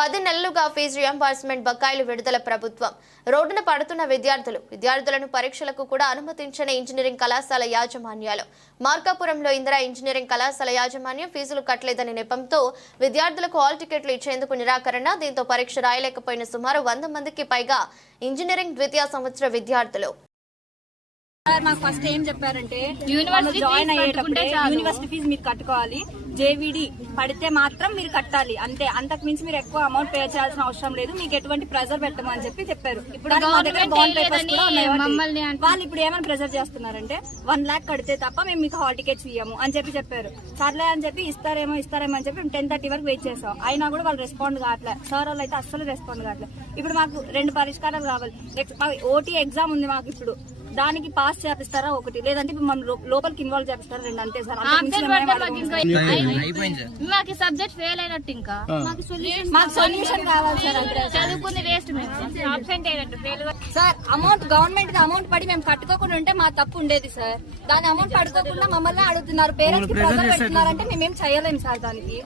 పది నెలలుగా fee reimbursement బకాయిలు విడుదల ప్రభుత్వం. రోడ్డున పడుతున్న విద్యార్థులు విద్యార్థులను పరీక్షలకు కూడా అనుమతించని ఇంజనీరింగ్ కళాశాల యాజమాన్యాలు. మార్కాపురంలో ఇందిరా ఇంజనీరింగ్ కళాశాల యాజమాన్యం ఫీజులు కట్టలేదని నెపంతో విద్యార్థులకు హాల్ టికెట్లు ఇచ్చేందుకు నిరాకరణ దీంతో పరీక్ష రాయలేకపోయిన సుమారు వంద మందికి పైగా ఇంజనీరింగ్ ద్వితీయ సంవత్సర విద్యార్థులు మాకు ఫస్ట్ ఏం చెప్పారంటే యూనివర్సిటీ జాయిన్ అయ్యేటప్పుడే. యూనివర్సిటీ ఫీజు మీరు కట్టుకోవాలి. జేవిడి పడితే మాత్రం మీరు కట్టాలి. అంతే. అంతకు మించి మీరు ఎక్కువ అమౌంట్ పే చేయాల్సిన అవసరం లేదు. మీకు ఎటువంటి ప్రెజర్ పెట్టమని చెప్పి చెప్పారు. ఇప్పుడు మా దగ్గర బాండ్ పేపర్స్ కూడా ఉన్నాయి వాళ్ళు ఇప్పుడు ఏమైనా ప్రెజర్ చేస్తున్నారంటే వన్ లాక్ కడితే తప్ప మేము మీకు హాల్ టికెట్స్ ఇయ్యము అని చెప్పి చెప్పారు. సర్లే అని చెప్పి ఇస్తారేమో ఇస్తారేమో అని చెప్పి మేము టెన్ థర్టీ వరకు వెయిట్ చేసాం. అయినా కూడా వాళ్ళు రెస్పాండ్ కావట్లేదు సార్ వాళ్ళు అయితే అస్సలు రెస్పాండ్ కావట్లేదు ఇప్పుడు మాకు రెండు పరిష్కారాలు కావాలి. ఓటీ ఎగ్జామ్ ఉంది మాకు ఇప్పుడు. దానికి పాస్ చేపిస్తారా ఒకటి? లేదంటే మనం లోపలికి ఇన్వాల్వ్ చేపిస్తారా రెండు? అంతే సార్. మాకు సబ్జెక్ట్ ఫెయిల్ అయినట్టు ఇంకా. మాకు సొల్యూషన్ మాకు సొల్యూషన్ కావాలి సార్ చదువుకుంది వేస్ట్ మేము. ఆబ్సెంట్ అయినట్టు fail sir amount government amount పడి మేము కట్టుకోకుండా ఉంటే మా తప్పు ఉండేది సార్. దాని అమౌంట్ పడుకోకుండా మమ్మల్ని అడుగుతున్నారు. పేరెంట్స్కి ప్రెజర్ పెడుతున్నారంటే మేమేం చేయలేము సార్ దానికి.